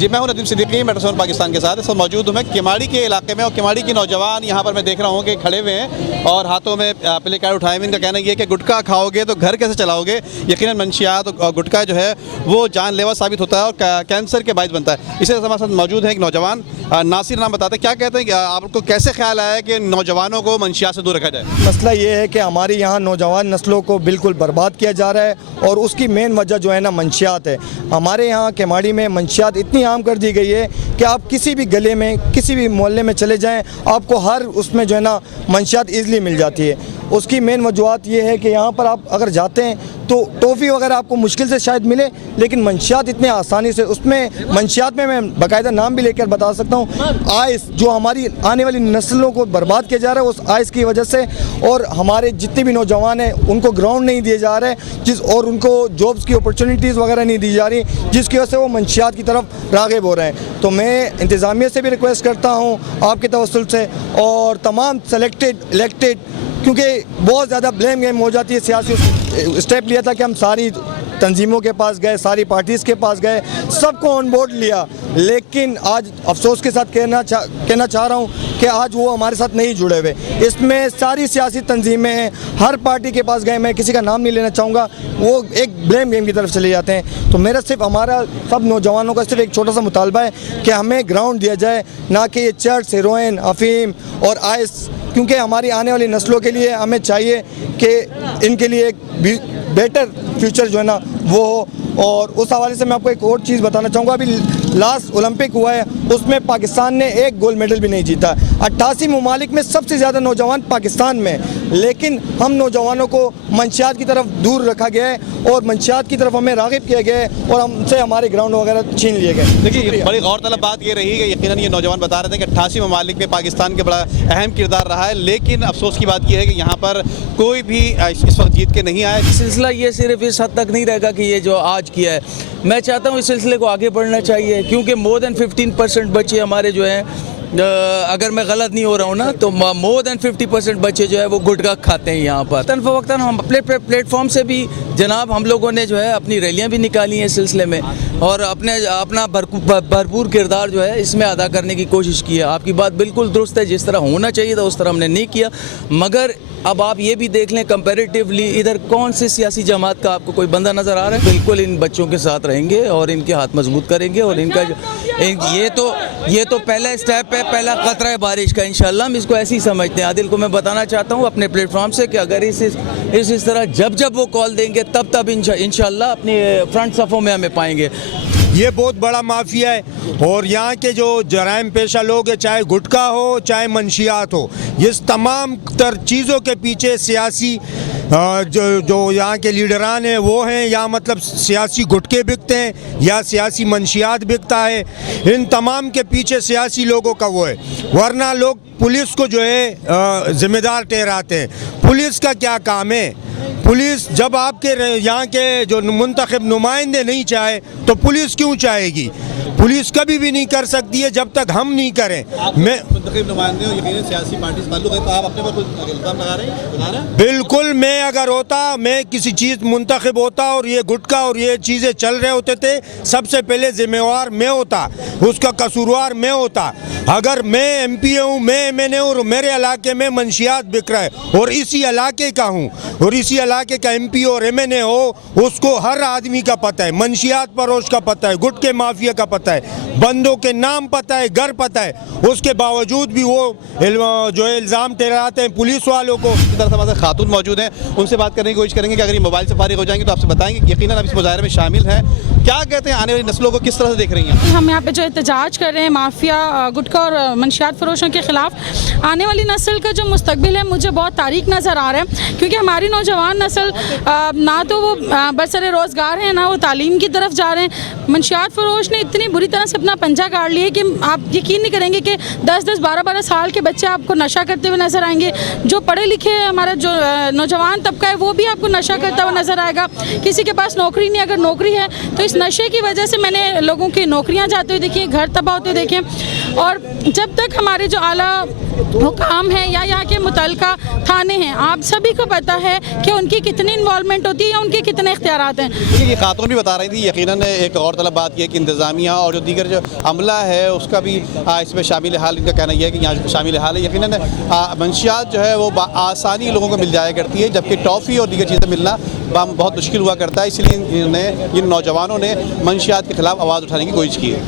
جی میں ہوں Nadeem Siddiqui metro seven Pakistan کے ساتھ اس وقت موجود ہوں میں کیماڑی کے علاقے میں، اور کیماڑی کے نوجوان یہاں پر میں دیکھ رہا ہوں کہ کھڑے ہوئے ہیں اور ہاتھوں میں پلے کارڈ اٹھائے ہوئے. ان کا کہنا یہ ہے کہ گٹکا کھاؤ گے تو گھر کیسے چلاؤ گے. یقیناً منشیات اور گٹکا جو ہے وہ جان لیوا ثابت ہوتا ہے اور کینسر کے باعث بنتا ہے. اسی طرح ہمارے ساتھ موجود ہیں ایک نوجوان ناصر نام بتاتے ہیں. کیا کہتے ہیں کہ آپ کو کیسے خیال آیا کہ نوجوانوں کو منشیات سے دور رکھا جائے؟ مسئلہ یہ ہے کہ ہمارے یہاں نوجوان نسلوں کو بالکل برباد کیا جا رہا ہے اور اس کی مین وجہ جو ہے نا منشیات ہے. ہمارے یہاں کیماڑی میں منشیات اتنی عام کر دی گئی ہے کہ آپ کسی بھی گلے میں کسی بھی محلے میں چلے جائیں آپ کو ہر اس میں جو ہے نا منشیات ایزلی مل جاتی ہے. اس کی مین وجوہات یہ ہے کہ یہاں پر آپ اگر جاتے ہیں تو ٹوفی وغیرہ آپ کو مشکل سے شاید ملے، لیکن منشیات اتنے آسانی سے اس میں منشیات میں باقاعدہ نام بھی لے کر بتا سکتا ہوں. آئس جو ہماری آنے والی نسلوں کو برباد کیا جا رہا ہے اس آئس کی وجہ سے، اور ہمارے جتنے بھی نوجوان ہیں ان کو گراؤنڈ نہیں دیے جا رہے اور ان کو جابس کی اپرچونیٹیز وغیرہ نہیں دی جا رہی، جس کی وجہ سے وہ منشیات کی طرف راغب ہو رہے ہیں. تو میں انتظامیہ سے بھی ریکویسٹ کرتا ہوں آپ کے توسل سے اور تمام سلیکٹڈ الیکٹڈ، کیونکہ بہت زیادہ بلیم گیم ہو جاتی ہے. سیاسی اسٹیپ لیا تھا کہ ہم ساری تنظیموں کے پاس گئے، ساری پارٹیز کے پاس گئے، سب کو آن بورڈ لیا، لیکن آج افسوس کے ساتھ کہنا چاہ رہا ہوں کہ آج وہ ہمارے ساتھ نہیں جڑے ہوئے. اس میں ساری سیاسی تنظیمیں ہیں، ہر پارٹی کے پاس گئے، میں کسی کا نام نہیں لینا چاہوں گا، وہ ایک بلیم گیم کی طرف چلے جاتے ہیں. تو میرا صرف ہمارا سب نوجوانوں کا صرف ایک چھوٹا سا مطالبہ ہے کہ ہمیں گراؤنڈ دیا جائے، نہ کہ یہ چرس، ہیروئن، افیم اور آئس، کیونکہ ہماری آنے والی نسلوں کے لیے ہمیں چاہیے کہ ان کے لیے ایک بیٹر فیوچر جو ہے نا وہ ہو. اور اس حوالے سے میں آپ کو ایک اور چیز بتانا چاہوں گا. ابھی لاسٹ اولمپک ہوا ہے، اس میں پاکستان نے ایک گولڈ میڈل بھی نہیں جیتا. 88 ممالک میں سب سے زیادہ نوجوان پاکستان میں، لیکن ہم نوجوانوں کو منشیات کی طرف دور رکھا گیا ہے اور منشیات کی طرف ہمیں راغب کیا گیا ہے اور ہم سے ہمارے گراؤنڈ وغیرہ چھین لیے گئے. دیکھیے بڑی غور طلب بات یہ رہی کہ یقیناً یہ نوجوان بتا رہے تھے کہ 88 ممالک میں پاکستان کے بڑا اہم کردار رہا ہے، لیکن افسوس کی بات یہ ہے کہ یہاں پر کوئی بھی اس وقت جیت کے نہیں آیا. سلسلہ یہ صرف اس حد تک نہیں رہے گا کہ یہ جو آج کیا ہے، میں چاہتا ہوں اس سلسلے کو آگے بڑھنا چاہیے، کیونکہ مور دین 15% بچے ہمارے جو ہیں، اگر میں غلط نہیں ہو رہا ہوں نا تو مور دین 50% بچے جو ہے وہ گٹکا کھاتے ہیں یہاں پر. وقتاً فوقتاً ہم اپنے پلیٹ فارم سے بھی جناب ہم لوگوں نے جو ہے اپنی ریلیاں بھی نکالی ہیں اس سلسلے میں، اور اپنا بھرپور کردار جو ہے اس میں ادا کرنے کی کوشش کی ہے. آپ کی بات بالکل درست ہے، جس طرح ہونا چاہیے تھا اس طرح ہم نے نہیں کیا. مگر اب آپ یہ بھی دیکھ لیں کمپیریٹیولی ادھر کون سی سیاسی جماعت کا آپ کو کوئی بندہ نظر آ رہا ہے؟ بالکل ان بچوں کے ساتھ رہیں گے اور ان کے ہاتھ مضبوط کریں گے، اور ان کا یہ تو پہلا اسٹیپ ہے، پہلا قطرہ ہے بارش کا. انشاءاللہ ہم اس کو ایسے ہی سمجھتے ہیں. عادل کو میں بتانا چاہتا ہوں اپنے پلیٹ فارم سے کہ اگر اس طرح جب وہ کال دیں گے تب انشاءاللہ اپنے فرنٹ صفوں میں ہمیں پائیں گے. یہ بہت بڑا مافیا ہے اور یہاں کے جو جرائم پیشہ لوگ ہیں، چاہے گٹکا ہو چاہے منشیات ہو، یہ تمام تر چیزوں کے پیچھے سیاسی جو یہاں کے لیڈران ہیں وہ ہیں، یا مطلب سیاسی گٹکے بکتے ہیں یا سیاسی منشیات بکتا ہے. ان تمام کے پیچھے سیاسی لوگوں کا وہ ہے، ورنہ لوگ پولیس کو جو ہے ذمہ دار ٹھہراتے ہیں. پولیس کا کیا کام ہے؟ پولیس جب آپ کے یہاں کے جو منتخب نمائندے نہیں چاہے تو پولیس کیوں چاہے گی؟ پولیس کبھی بھی نہیں کر سکتی ہے جب تک ہم نہیں کریں. میں منتخب نمائندے ہو، یقیناً سیاسی پارٹی سے تعلق ہے، تو آپ اپنے پر کوئی الزام لگا رہے ہیں؟ بالکل، میں اگر ہوتا، میں کسی چیز منتخب ہوتا اور یہ گٹکا اور یہ چیزیں چل رہے ہوتے تھے، سب سے پہلے ذمہ وار میں ہوتا، اس کا قصوروار میں ہوتا. اگر میں ایم پی ہوں، میں ایم این اے ہوں اور میرے علاقے میں منشیات بک رہا ہے اور اسی علاقے کا ہوں اور اسی علاقے کا ایم پی اور ایم این اے ہو، اس کو ہر آدمی کا پتہ ہے، منشیات فروش کا پتہ ہے، گٹکے مافیا کا پتہ ہے، بندوں کے نام پتہ ہے، گھر پتہ ہے. اس کے باوجود بھی وہ جو ہے الزام ٹھہراتے ہیں پولیس والوں کو. اسی طرح ہمارے خاتون موجود ہیں، ان سے بات کرنے کی کوشش کریں گے کہ اگر یہ موبائل سے فارغ ہو جائیں گے تو آپ سے بتائیں گے. یقیناً آپ اس مظاہرے میں شامل ہیں، کیا کہتے ہیں آنے والی نسلوں کو کس طرح سے دیکھ رہی ہیں؟ ہم یہاں پہ جو احتجاج کر رہے ہیں مافیا، گٹکا اور منشیات فروشوں کے خلاف. آنے والی نسل کا جو مستقبل ہے مجھے بہت تاریک نظر آ رہا ہے، کیونکہ ہماری نوجوان نسل نہ تو وہ برسر روزگار ہیں، نہ وہ تعلیم کی طرف جا رہے ہیں. منشیات فروش نے اتنی بری طرح سے اپنا پنجہ گاڑ لیا کہ آپ یقین نہیں کریں گے کہ 10-10 12-12 سال کے بچے آپ کو نشہ کرتے ہوئے نظر آئیں گے. جو پڑھے لکھے ہمارا جو نوجوان طبقہ ہے وہ بھی آپ کو نشہ کرتا ہوا نظر آئے گا. کسی کے پاس نوکری نہیں، اگر نوکری ہے تو اس نشے کی وجہ سے میں نے لوگوں کی نوکریاں جاتے ہوئے دیکھی ہیں، گھر تباہ ہوتے دیکھے ہیں. اور جب تک ہمارے جو اعلیٰ حکام ہیں یا یہاں کے متعلقہ تھانے ہیں، آپ سبھی کو پتہ ہے کہ ان کی کتنی انوالومنٹ ہوتی ہے یا ان کے کتنے اختیارات ہیں۔ یہ خاتون بھی بتا رہی تھی، یقیناً ایک اور طلب بات یہ کہ انتظامیہ اور جو دیگر جو عملہ ہے اس کا بھی اس میں شامل حال، ان کا کہنا یہ ہے کہ یہاں شامل حال ہے۔ یقیناً منشیات جو ہے وہ آسانی لوگوں کو مل جایا کرتی ہے، جبکہ ٹافی اور دیگر چیزیں ملنا بہت مشکل ہوا کرتا ہے، اس لیے ان نوجوانوں نے منشیات کے خلاف آواز اٹھانے کی کوشش کی ہے۔